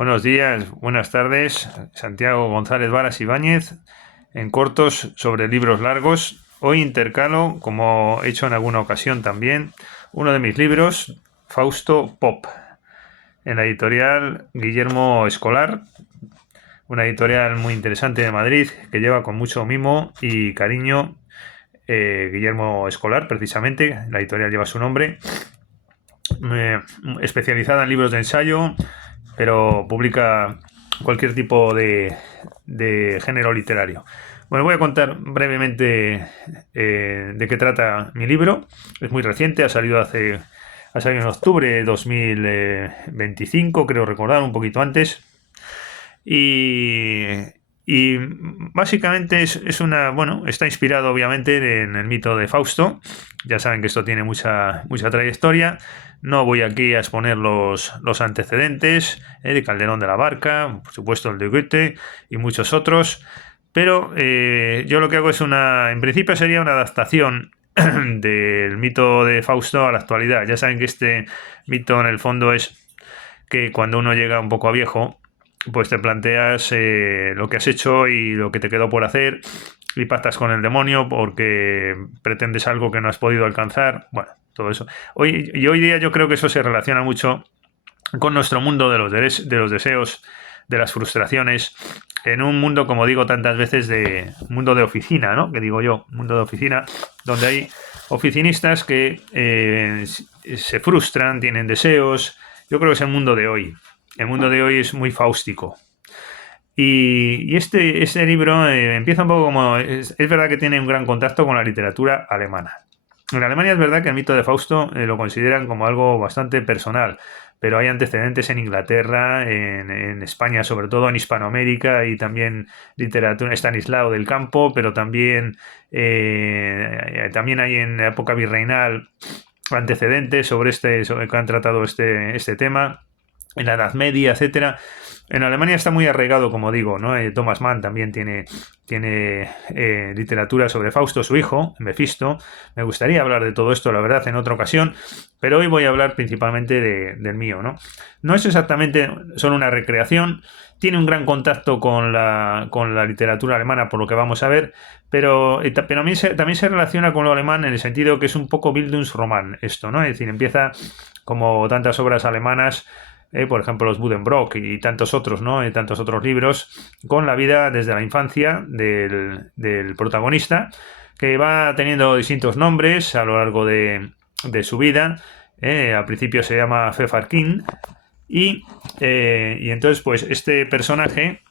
Buenos días, buenas tardes. Santiago González Varas Ibáñez, en cortos sobre libros largos. Hoy intercalo, como he hecho en alguna ocasión también, uno de mis libros, Fausto Pop, en la editorial Guillermo Escolar, una editorial muy interesante de Madrid que lleva con mucho mimo y cariño Guillermo Escolar, precisamente. La editorial lleva su nombre, especializada en libros de ensayo, pero publica cualquier tipo de género literario. Bueno, voy a contar brevemente de qué trata mi libro. Es muy reciente, ha salido en octubre de 2025, creo recordar, un poquito antes. Y, y básicamente bueno, está inspirado obviamente en el mito de Fausto. Ya saben que esto tiene mucha trayectoria. No voy aquí a exponer los antecedentes de Calderón de la Barca, por supuesto el de Goethe y muchos otros. Pero yo lo que hago en principio sería una adaptación del mito de Fausto a la actualidad. Ya saben que este mito en el fondo es que cuando uno llega un poco a viejo, pues te planteas lo que has hecho y lo que te quedó por hacer y pactas con el demonio porque pretendes algo que no has podido alcanzar. Bueno, todo eso. Hoy día yo creo que eso se relaciona mucho con nuestro mundo de los deseos, de las frustraciones, en un mundo, como digo tantas veces, de mundo de oficina, ¿no? Que digo yo, mundo de oficina, donde hay oficinistas que se frustran, tienen deseos. Yo creo que es el mundo de hoy. El mundo de hoy es muy fáustico. Y este libro empieza un poco como... Es verdad que tiene un gran contacto con la literatura alemana. En Alemania es verdad que el mito de Fausto lo consideran como algo bastante personal, pero hay antecedentes en Inglaterra, en España, sobre todo en Hispanoamérica, y también literatura, Estanislao del Campo, pero también hay en la época virreinal antecedentes sobre que han tratado este tema, en la Edad Media, etcétera. En Alemania está muy arraigado, como digo, ¿no? Thomas Mann también tiene literatura sobre Fausto, su hijo, Mefisto. Me gustaría hablar de todo esto, la verdad, en otra ocasión, pero hoy voy a hablar principalmente del mío, ¿no? No es exactamente solo una recreación, tiene un gran contacto con la literatura alemana, por lo que vamos a ver, pero también se relaciona con lo alemán en el sentido que es un poco Bildungsroman esto, ¿no? Es decir, empieza como tantas obras alemanas, por ejemplo los Buddenbrock y tantos otros, ¿no? Tantos otros libros, con la vida desde la infancia del protagonista, que va teniendo distintos nombres a lo largo de su vida. Al principio se llama Fefarkin y entonces pues este personaje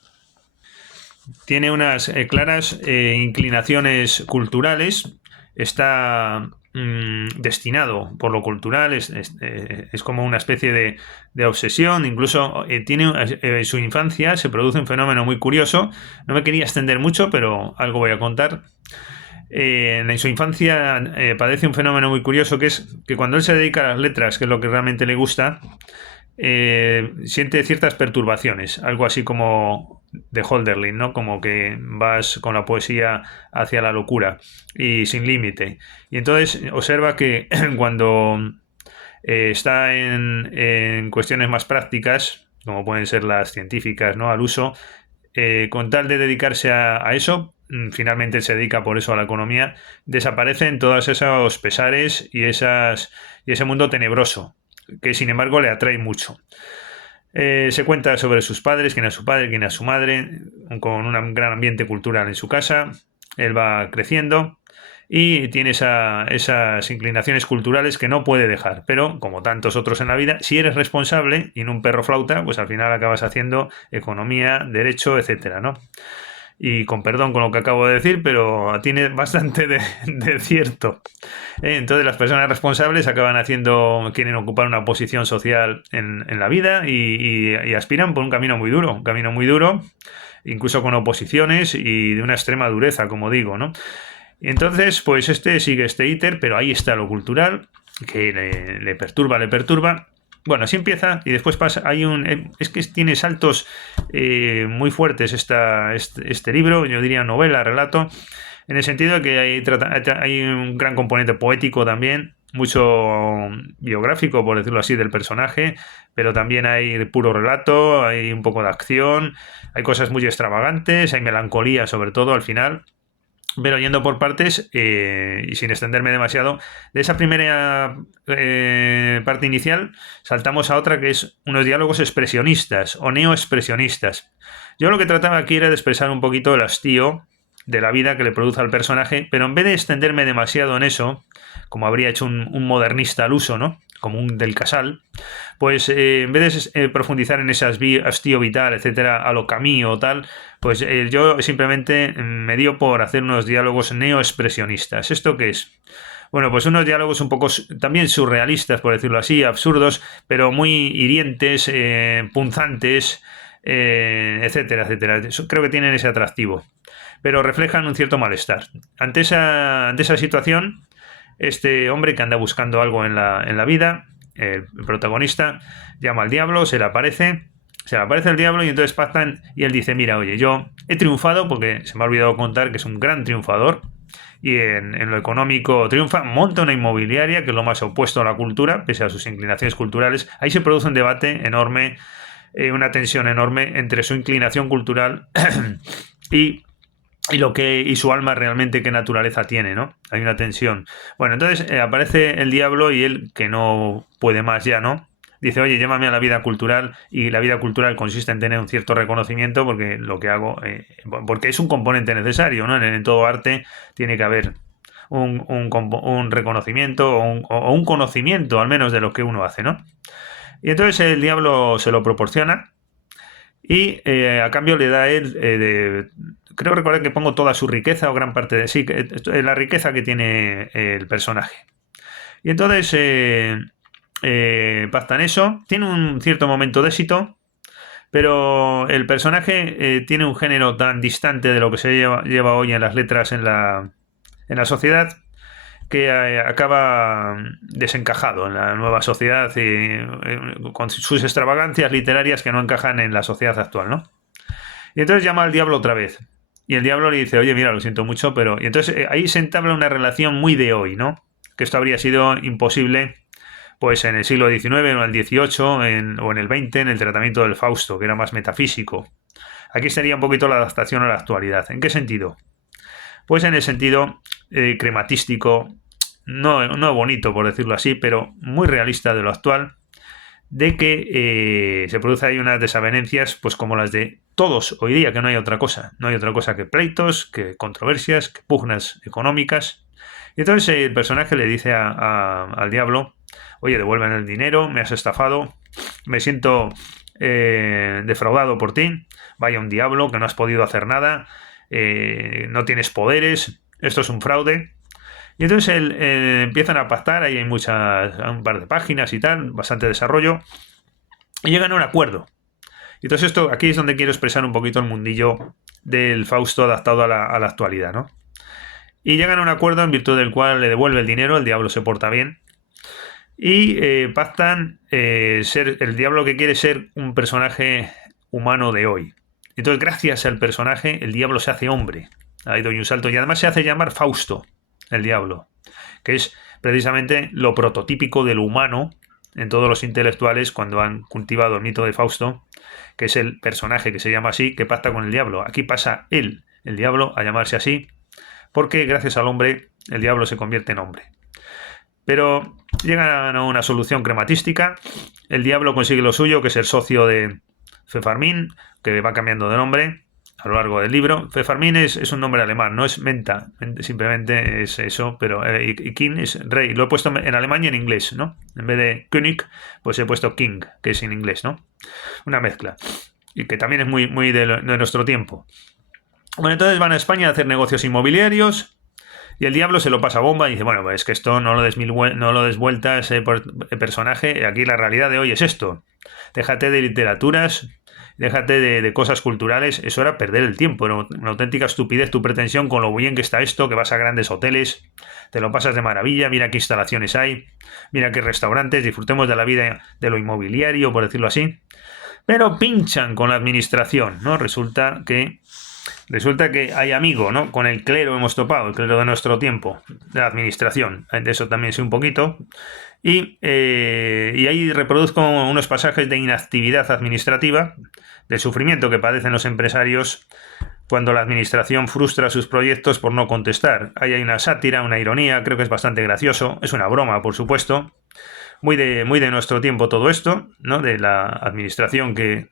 tiene unas claras inclinaciones culturales, está destinado por lo cultural, es como una especie de obsesión, incluso en su infancia se produce un fenómeno muy curioso, no me quería extender mucho, pero algo voy a contar. En su infancia padece un fenómeno muy curioso, que es que cuando él se dedica a las letras, que es lo que realmente le gusta, siente ciertas perturbaciones, algo así como de Hölderlin, ¿no? Como que vas con la poesía hacia la locura y sin límite. Y entonces observa que cuando está en cuestiones más prácticas, como pueden ser las científicas, ¿no? Al uso, con tal de dedicarse a eso, finalmente se dedica por eso a la economía, desaparecen todos esos pesares y ese mundo tenebroso, que sin embargo le atrae mucho. Se cuenta sobre sus padres, quién es su padre, quién es su madre, con un gran ambiente cultural en su casa. Él va creciendo y tiene esas inclinaciones culturales que no puede dejar. Pero, como tantos otros en la vida, si eres responsable y no un perro flauta, pues al final acabas haciendo economía, derecho, etcétera, ¿no? Y con perdón con lo que acabo de decir, pero tiene bastante de cierto. Entonces las personas responsables quieren ocupar una posición social en la vida y aspiran por un camino muy duro, incluso con oposiciones y de una extrema dureza, como digo, ¿no? Entonces, pues sigue este íter, pero ahí está lo cultural, que le perturba. Bueno, así empieza y después pasa. Es que tiene saltos muy fuertes este libro, yo diría novela, relato, en el sentido de que hay un gran componente poético también, mucho biográfico, por decirlo así, del personaje, pero también hay puro relato, hay un poco de acción, hay cosas muy extravagantes, hay melancolía sobre todo al final. Pero yendo por partes y sin extenderme demasiado, de esa primera parte inicial saltamos a otra que es unos diálogos expresionistas o neoexpresionistas. Yo lo que trataba aquí era de expresar un poquito el hastío de la vida que le produce al personaje, pero en vez de extenderme demasiado en eso, como habría hecho un modernista al uso, ¿no? Como un del Casal, pues en vez de profundizar en ese hastío vital, etcétera, a lo Camus o tal, pues yo simplemente me dio por hacer unos diálogos neoexpresionistas. ¿Esto qué es? Bueno, pues unos diálogos un poco también surrealistas, por decirlo así, absurdos, pero muy hirientes, punzantes, etcétera, etcétera. Eso creo que tienen ese atractivo, pero reflejan un cierto malestar. Ante esa situación, este hombre que anda buscando algo en la vida, el protagonista, llama al diablo, se le aparece el diablo y entonces pactan y él dice, mira, oye, yo he triunfado porque se me ha olvidado contar que es un gran triunfador y en lo económico triunfa, monta una inmobiliaria que es lo más opuesto a la cultura, pese a sus inclinaciones culturales. Ahí se produce un debate enorme, una tensión enorme entre su inclinación cultural y y su alma realmente qué naturaleza tiene, ¿no? Hay una tensión. Bueno, entonces aparece el diablo y él, que no puede más ya, ¿no? Dice, oye, llévame a la vida cultural, y la vida cultural consiste en tener un cierto reconocimiento porque lo que hago, porque es un componente necesario, ¿no? En todo arte tiene que haber un reconocimiento o un conocimiento al menos de lo que uno hace, ¿no? Y entonces el diablo se lo proporciona y a cambio le da a él, creo recordar que pongo toda su riqueza o gran parte de sí, la riqueza que tiene el personaje. Y entonces pactan eso, tiene un cierto momento de éxito, pero el personaje tiene un género tan distante de lo que se lleva hoy en las letras en la sociedad, que acaba desencajado en la nueva sociedad y con sus extravagancias literarias que no encajan en la sociedad actual, ¿no? Y entonces llama al diablo otra vez. Y el diablo le dice, oye, mira, lo siento mucho, pero... Y entonces ahí se entabla una relación muy de hoy, ¿no? Que esto habría sido imposible pues en el siglo XIX o en el XVIII o en el XX, en el tratamiento del Fausto, que era más metafísico. Aquí sería un poquito la adaptación a la actualidad. ¿En qué sentido? Pues en el sentido crematístico, no bonito por decirlo así, pero muy realista de lo actual, de que se produce ahí unas desavenencias pues como las de todos hoy día, que no hay otra cosa, que pleitos, que controversias, que pugnas económicas. Y entonces el personaje le dice al diablo, oye, devuélveme el dinero, me has estafado, me siento defraudado por ti, vaya un diablo, que no has podido hacer nada, no tienes poderes, esto es un fraude. Y entonces empiezan a pactar, ahí hay un par de páginas y tal, bastante desarrollo, y llegan a un acuerdo. Y entonces esto, aquí es donde quiero expresar un poquito el mundillo del Fausto adaptado a la actualidad, ¿no? Y llegan a un acuerdo en virtud del cual le devuelve el dinero, el diablo se porta bien, y pactan ser el diablo que quiere ser un personaje humano de hoy. Entonces, gracias al personaje, el diablo se hace hombre. Ahí doy un salto. Y además se hace llamar Fausto, el diablo, que es precisamente lo prototípico de lo humano en todos los intelectuales cuando han cultivado el mito de Fausto, que es el personaje que se llama así, que pacta con el diablo. Aquí pasa él, el diablo, a llamarse así, porque gracias al hombre, el diablo se convierte en hombre. Pero llegan a una solución crematística, el diablo consigue lo suyo, que es el socio de Pfeffermin, que va cambiando de nombre a lo largo del libro. Pfeffermin es un nombre alemán, no es menta, simplemente es eso, pero y King es rey. Lo he puesto en alemán y en inglés, ¿no? En vez de König, pues he puesto King, que es en inglés, ¿no? Una mezcla. Y que también es muy de nuestro tiempo. Bueno, entonces van a España a hacer negocios inmobiliarios. Y el diablo se lo pasa bomba y dice, bueno, pues es que esto no lo des vuelta ese personaje, aquí la realidad de hoy es esto. Déjate de literaturas, déjate de cosas culturales, eso era perder el tiempo, era una auténtica estupidez tu pretensión con lo bien que está esto, que vas a grandes hoteles, te lo pasas de maravilla, mira qué instalaciones hay, mira qué restaurantes, disfrutemos de la vida de lo inmobiliario, por decirlo así, pero pinchan con la administración, ¿no? Resulta que Resulta que hay amigo, ¿no? Con el clero hemos topado, el clero de nuestro tiempo, de la administración. De eso también sé un poquito. Y ahí reproduzco unos pasajes de inactividad administrativa, del sufrimiento que padecen los empresarios cuando la administración frustra sus proyectos por no contestar. Ahí hay una sátira, una ironía, creo que es bastante gracioso. Es una broma, por supuesto. Muy de nuestro tiempo todo esto, ¿no? De la administración que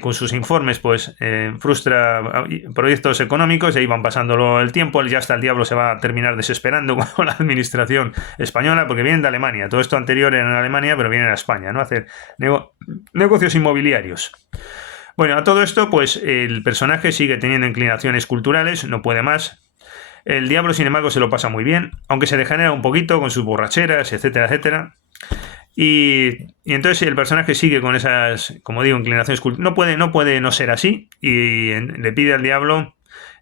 con sus informes pues frustra proyectos económicos y ahí van pasándolo el tiempo, ya hasta el diablo se va a terminar desesperando con la administración española porque vienen de Alemania, todo esto anterior era en Alemania pero vienen a España, ¿no? A hacer negocios inmobiliarios. Bueno, a todo esto pues el personaje sigue teniendo inclinaciones culturales, no puede más. El diablo sin embargo se lo pasa muy bien, aunque se degenera un poquito con sus borracheras, etcétera, etcétera. Y entonces el personaje sigue con esas, como digo, inclinaciones culturales. No puede no ser así y le pide al diablo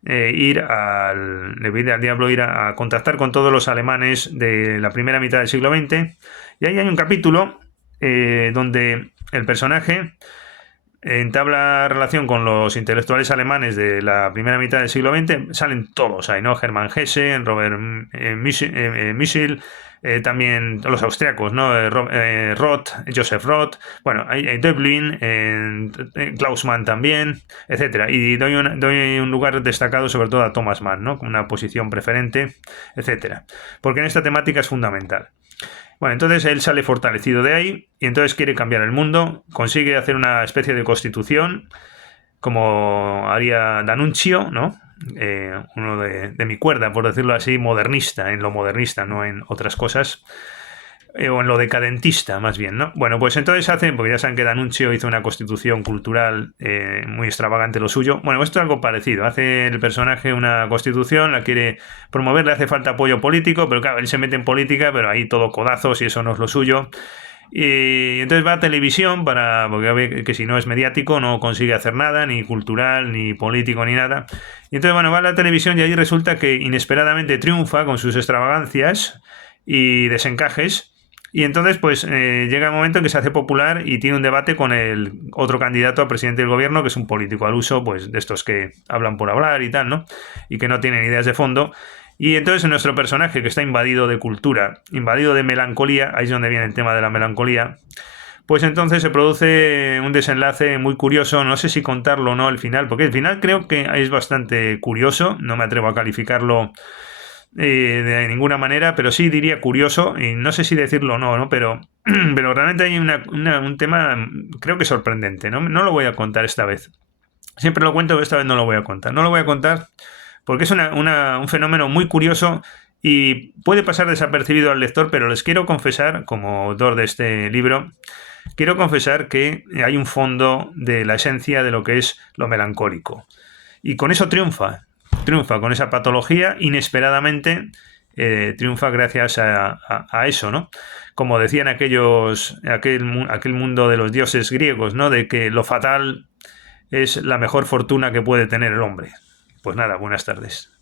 ir a contactar con todos los alemanes de la primera mitad del siglo XX. Y ahí hay un capítulo donde el personaje entabla relación con los intelectuales alemanes de la primera mitad del siglo XX. Salen todos ahí, ¿no? Hermann Hesse, Robert Michel, también los austriacos, ¿no? Roth, Joseph Roth, bueno, hay Döblin, Klaus Mann también, etcétera. Y doy un lugar destacado sobre todo a Thomas Mann, ¿no? Con una posición preferente, etcétera. Porque en esta temática es fundamental. Bueno, entonces él sale fortalecido de ahí y entonces quiere cambiar el mundo, consigue hacer una especie de constitución como haría D'Annunzio, ¿no? Uno de mi cuerda, por decirlo así, modernista, en lo modernista, no en otras cosas, o en lo decadentista, más bien, ¿no? Bueno, pues entonces hacen, porque ya saben que D'Annunzio hizo una constitución cultural muy extravagante lo suyo. Bueno, esto es algo parecido. Hace el personaje una constitución, la quiere promover, le hace falta apoyo político, pero claro, él se mete en política, pero ahí todo codazos y eso no es lo suyo. Y entonces va a televisión porque ve que si no es mediático no consigue hacer nada, ni cultural, ni político, ni nada. Y entonces, bueno, va a la televisión y allí resulta que inesperadamente triunfa con sus extravagancias y desencajes. Y entonces, pues, llega el momento en que se hace popular y tiene un debate con el otro candidato a presidente del gobierno, que es un político al uso, pues, de estos que hablan por hablar y tal, ¿no? Y que no tienen ideas de fondo. Y entonces nuestro personaje, que está invadido de cultura, invadido de melancolía, ahí es donde viene el tema de la melancolía, pues entonces se produce un desenlace muy curioso, no sé si contarlo o no al final, porque el final creo que es bastante curioso, no me atrevo a calificarlo de ninguna manera, pero sí diría curioso, y no sé si decirlo o no, ¿no? Pero realmente hay un tema, creo que sorprendente, ¿no? No lo voy a contar esta vez. Siempre lo cuento, pero esta vez no lo voy a contar. No lo voy a contar porque es un fenómeno muy curioso y puede pasar desapercibido al lector, pero les quiero confesar, como autor de este libro, quiero confesar que hay un fondo de la esencia de lo que es lo melancólico. Y con eso triunfa con esa patología, inesperadamente triunfa gracias a eso, ¿no? Como decían aquel mundo de los dioses griegos, ¿no? De que lo fatal es la mejor fortuna que puede tener el hombre. Pues nada, buenas tardes.